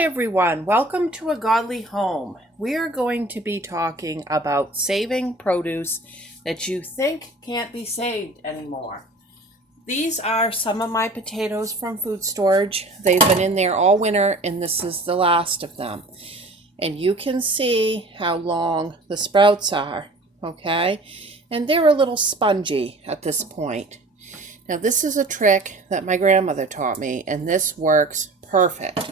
Hi everyone, welcome to A Godly Home. We are going to be talking about saving produce that you think can't be saved anymore. These are some of my potatoes from food storage. They've been in there all winter and this is the last of them. And you can see how long the sprouts are, okay? And they're a little spongy at this point. Now this is a trick that my grandmother taught me and this works perfect.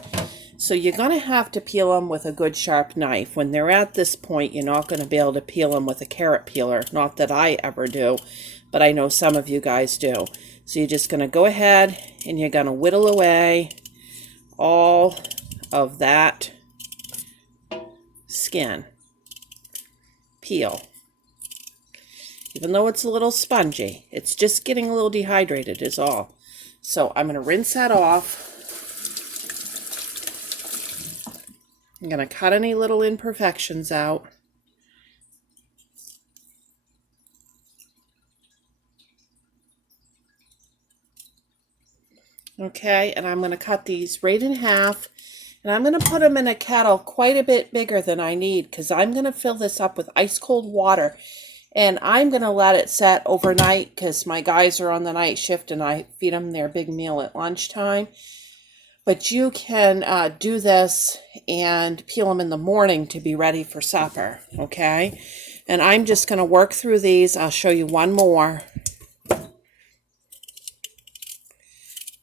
So you're going to have to peel them with a good sharp knife. When they're at this point, you're not going to be able to peel them with a carrot peeler. Not that I ever do, but I know some of you guys do. So you're just going to go ahead and you're going to whittle away all of that skin. Peel. Even though it's a little spongy, it's just getting a little dehydrated is all. So I'm going to rinse that off. I'm going to cut any little imperfections out. Okay, and I'm going to cut these right in half. And I'm going to put them in a kettle quite a bit bigger than I need because I'm going to fill this up with ice cold water. And I'm going to let it set overnight because my guys are on the night shift and I feed them their big meal at lunchtime. But you can do this and peel them in the morning to be ready for supper, okay? And I'm just going to work through these. I'll show you one more.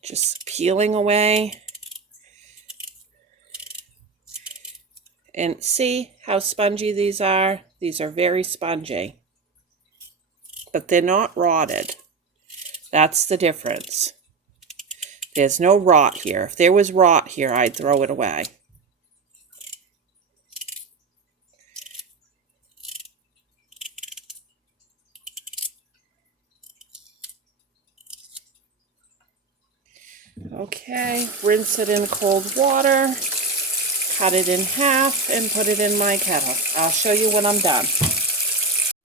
Just peeling away. And see how spongy these are? These are very spongy. But they're not rotted. That's the difference. There's no rot here. If there was rot here, I'd throw it away. Okay, rinse it in cold water, cut it in half, and put it in my kettle. I'll show you when I'm done.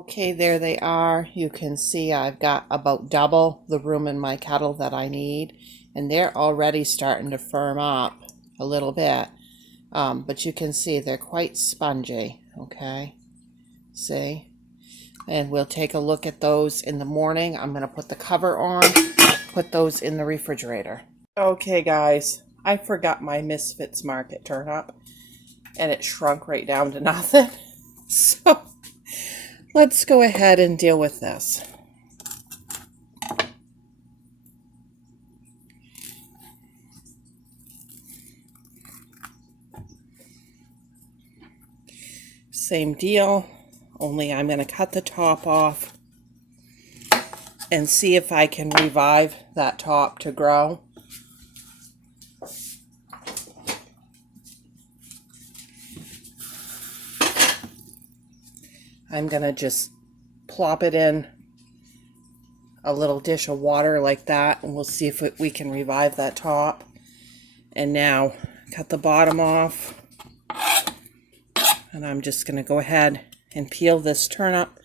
Okay, there they are. You can see I've got about double the room in my kettle that I need. And they're already starting to firm up a little bit. But you can see they're quite spongy, okay? See? And we'll take a look at those in the morning. I'm going to put the cover on, put those in the refrigerator. Okay, guys, I forgot my Misfits Market turnip, and it shrunk right down to nothing. So let's go ahead and deal with this. Same deal, only I'm going to cut the top off and see if I can revive that top to grow. I'm going to just plop it in a little dish of water like that, and we'll see if we can revive that top. And now cut the bottom off. And I'm just going to go ahead and peel this turnip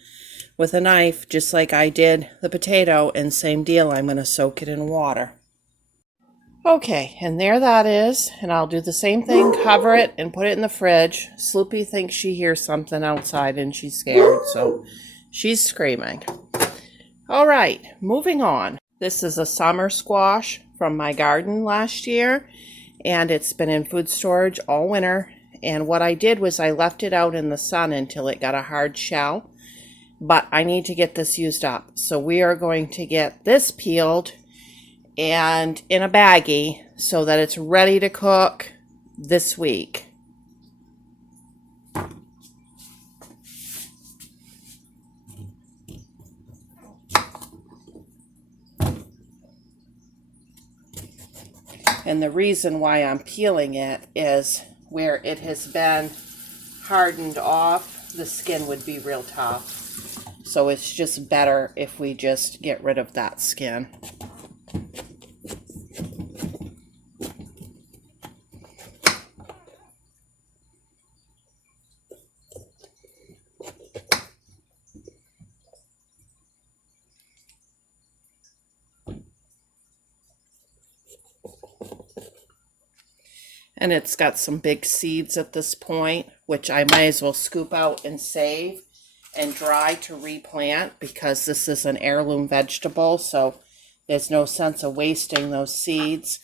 with a knife, just like I did the potato, and same deal, I'm going to soak it in water. Okay, and there that is, and I'll do the same thing, cover it and put it in the fridge. Sloopy thinks she hears something outside and she's scared, so she's screaming. All right, moving on. This is a summer squash from my garden last year, and it's been in food storage all winter. And what I did was I left it out in the sun until it got a hard shell. But I need to get this used up. So we are going to get this peeled and in a baggie so that it's ready to cook this week. And the reason why I'm peeling it is where it has been hardened off, the skin would be real tough. So it's just better if we just get rid of that skin. And it's got some big seeds at this point, which I might as well scoop out and save and dry to replant because this is an heirloom vegetable, so there's no sense of wasting those seeds.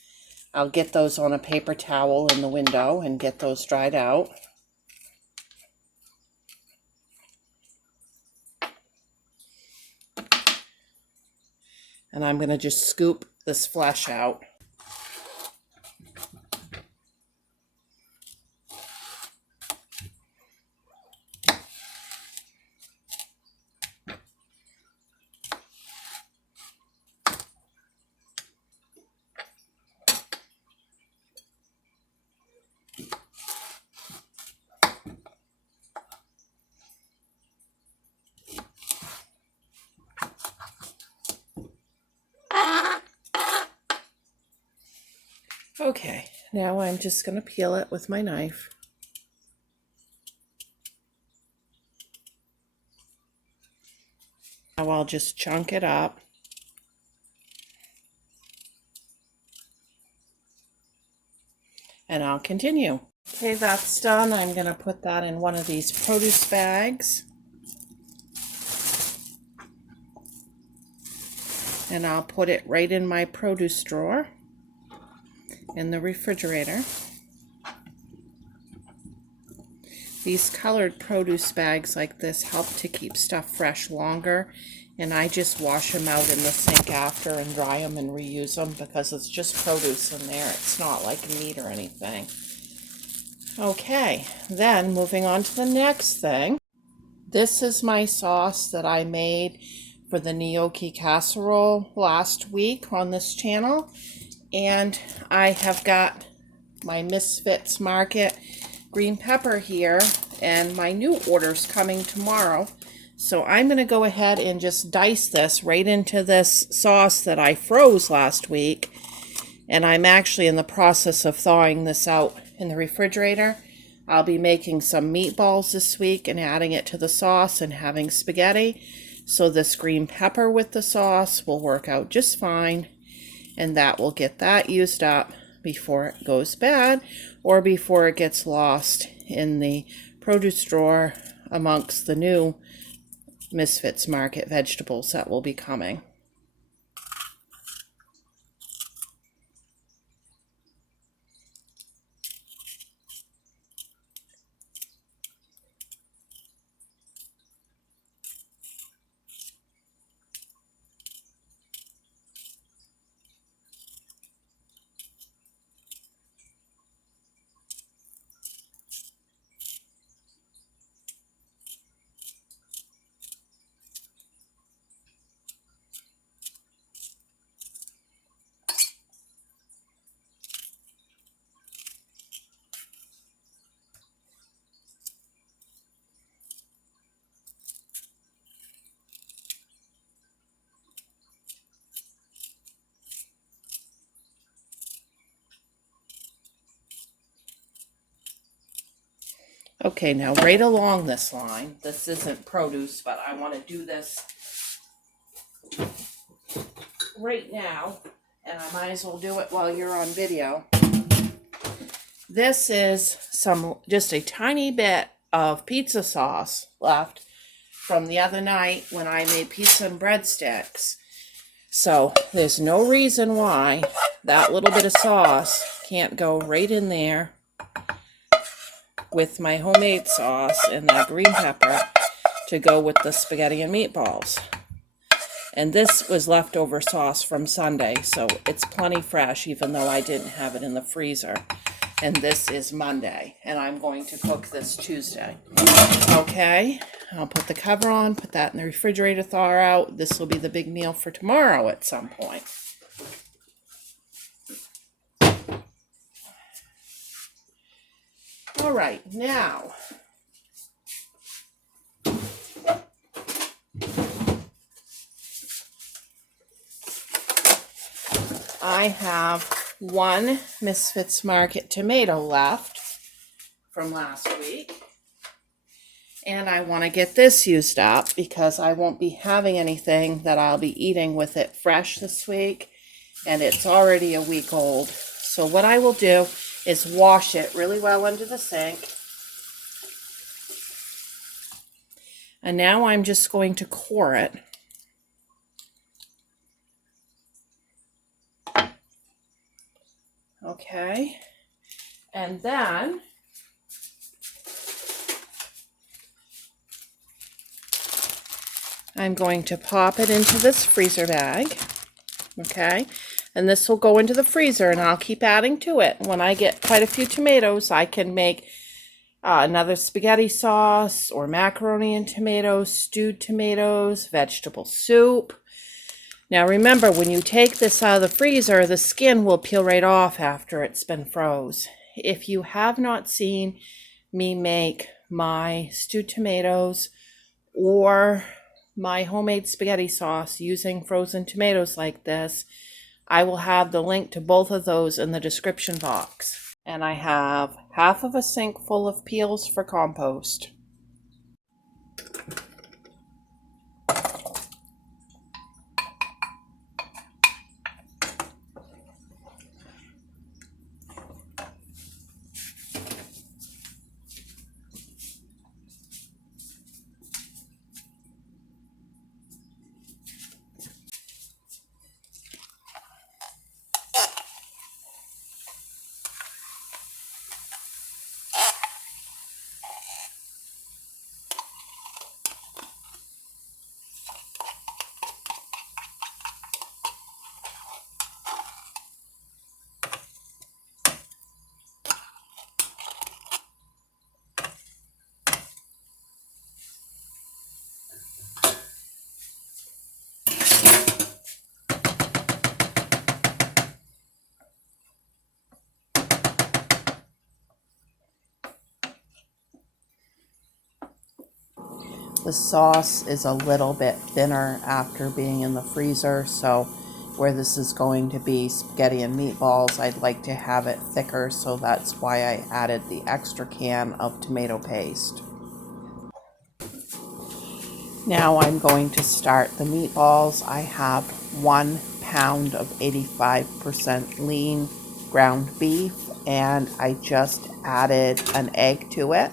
I'll get those on a paper towel in the window and get those dried out. And I'm going to just scoop this flesh out. Okay, now I'm just going to peel it with my knife. Now I'll just chunk it up. And I'll continue. Okay, that's done. I'm going to put that in one of these produce bags. And I'll put it right in my produce drawer in the refrigerator. These colored produce bags like this help to keep stuff fresh longer, and I just wash them out in the sink after and dry them and reuse them because it's just produce in there. It's not like meat or anything. Okay, then moving on to the next thing. This is my sauce that I made for the gnocchi casserole last week on this channel. And I have got my Misfits Market green pepper here, and my new order's coming tomorrow. So I'm going to go ahead and just dice this right into this sauce that I froze last week. And I'm actually in the process of thawing this out in the refrigerator. I'll be making some meatballs this week and adding it to the sauce and having spaghetti. So this green pepper with the sauce will work out just fine. And that will get that used up before it goes bad or before it gets lost in the produce drawer amongst the new Misfits Market vegetables that will be coming. Okay, now right along this line, this isn't produce, but I want to do this right now, and I might as well do it while you're on video. This is just a tiny bit of pizza sauce left from the other night when I made pizza and breadsticks. So there's no reason why that little bit of sauce can't go right in there with my homemade sauce and that green pepper to go with the spaghetti and meatballs. And this was leftover sauce from Sunday, so it's plenty fresh even though I didn't have it in the freezer. And this is Monday, and I'm going to cook this Tuesday. Okay, I'll put the cover on, put that in the refrigerator, thaw out. This will be the big meal for tomorrow at some point. All right, now I have one Misfits Market tomato left from last week, and I want to get this used up because I won't be having anything that I'll be eating with it fresh this week, and it's already a week old. So what I will do is wash it really well into the sink. And now I'm just going to core it. Okay. And then I'm going to pop it into this freezer bag. Okay. And this will go into the freezer, and I'll keep adding to it. When I get quite a few tomatoes, I can make another spaghetti sauce or macaroni and tomatoes, stewed tomatoes, vegetable soup. Now remember, when you take this out of the freezer, the skin will peel right off after it's been froze. If you have not seen me make my stewed tomatoes or my homemade spaghetti sauce using frozen tomatoes like this, I will have the link to both of those in the description box. And I have half of a sink full of peels for compost. The sauce is a little bit thinner after being in the freezer, so where this is going to be spaghetti and meatballs, I'd like to have it thicker, so that's why I added the extra can of tomato paste. Now I'm going to start the meatballs. I have 1 pound of 85% lean ground beef, and I just added an egg to it.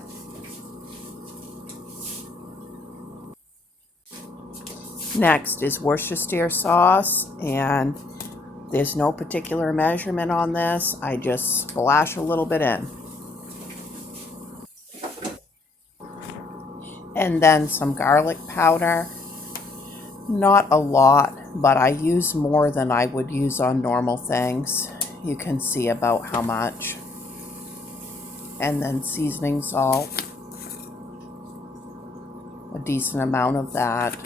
Next is Worcestershire sauce, and there's no particular measurement on this. I just splash a little bit in. And then some garlic powder. Not a lot, but I use more than I would use on normal things. You can see about how much. And then seasoning salt. A decent amount of that.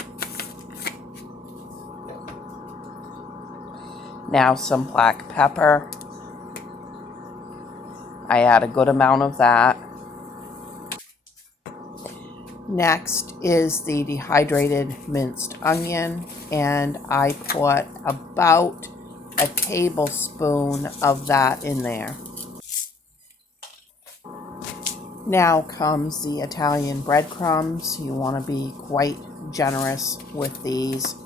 Now some black pepper. I add a good amount of that. Next is the dehydrated minced onion, and I put about a tablespoon of that in there. Now comes the Italian breadcrumbs. You want to be quite generous with these.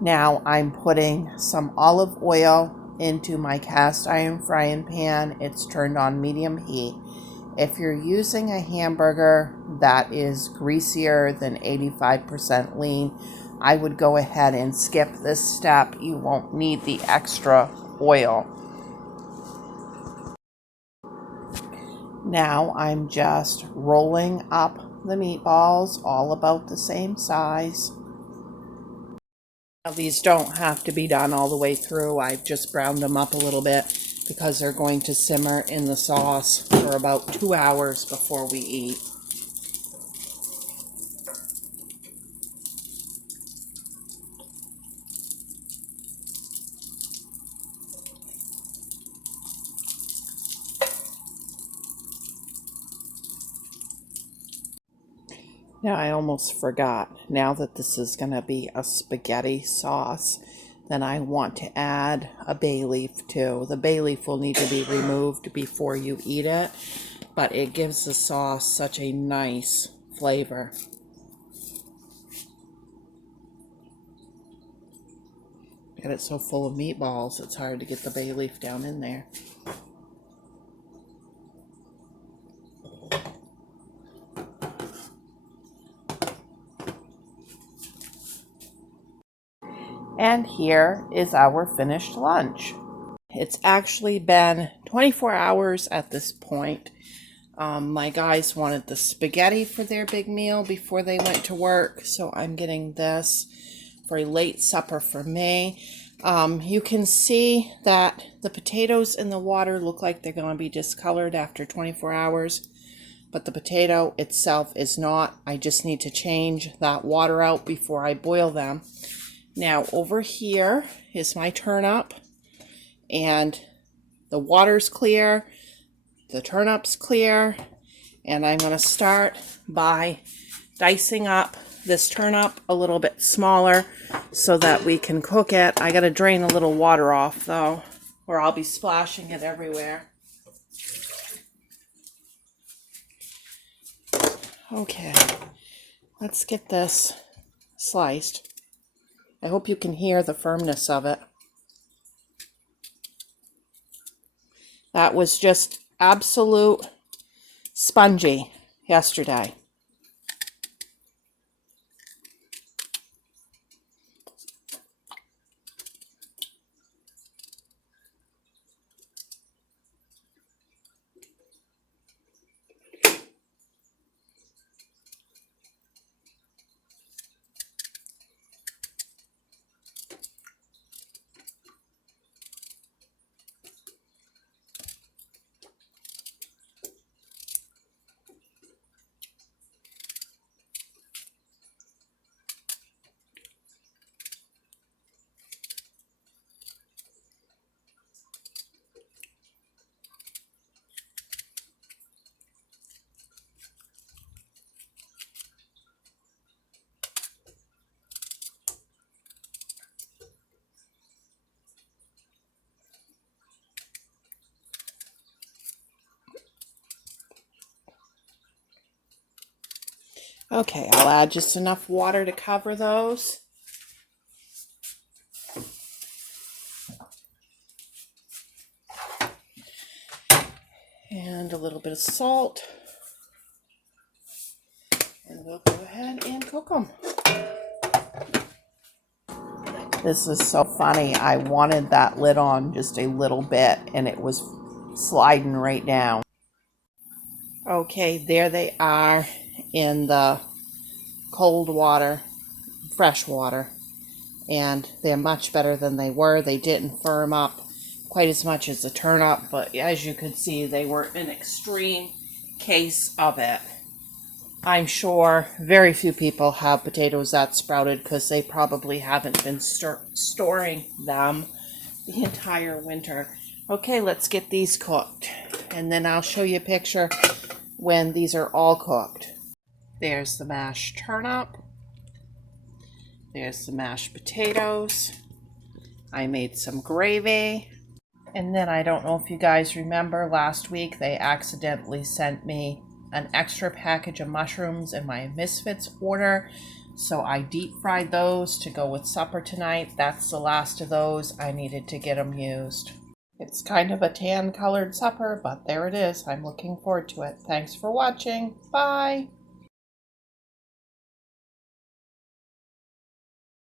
Now I'm putting some olive oil into my cast iron frying pan. It's turned on medium heat. If you're using a hamburger that is greasier than 85% lean, I would go ahead and skip this step. You won't need the extra oil. Now I'm just rolling up the meatballs, all about the same size. Now these don't have to be done all the way through. I've just browned them up a little bit because they're going to simmer in the sauce for about 2 hours before we eat. Now I almost forgot. Now that this is going to be a spaghetti sauce, then I want to add a bay leaf too. The bay leaf will need to be removed before you eat it, but it gives the sauce such a nice flavor. And it's so full of meatballs, it's hard to get the bay leaf down in there. And here is our finished lunch. It's actually been 24 hours at this point. My guys wanted the spaghetti for their big meal before they went to work, so I'm getting this for a late supper for me. You can see that the potatoes in the water look like they're going to be discolored after 24 hours, but the potato itself is not. I just need to change that water out before I boil them. Now over here is my turnip, and the water's clear, the turnip's clear, and I'm going to start by dicing up this turnip a little bit smaller so that we can cook it. I got to drain a little water off though, or I'll be splashing it everywhere. Okay, let's get this sliced. I hope you can hear the firmness of it. That was just absolute spongy yesterday. Okay, I'll add just enough water to cover those. And a little bit of salt. And we'll go ahead and cook them. This is so funny. I wanted that lid on just a little bit and it was sliding right down. Okay, there they are in the cold water, fresh water, and they're much better than they were. They didn't firm up quite as much as the turnip, but as you could see, they were an extreme case of it. I'm sure very few people have potatoes that sprouted because they probably haven't been storing them the entire winter. Okay, let's get these cooked, and then I'll show you a picture when these are all cooked. There's the mashed turnip. There's the mashed potatoes. I made some gravy. And then I don't know if you guys remember last week, they accidentally sent me an extra package of mushrooms in my Misfits order. So I deep fried those to go with supper tonight. That's the last of those. I needed to get them used. It's kind of a tan colored supper, but there it is. I'm looking forward to it. Thanks for watching. Bye.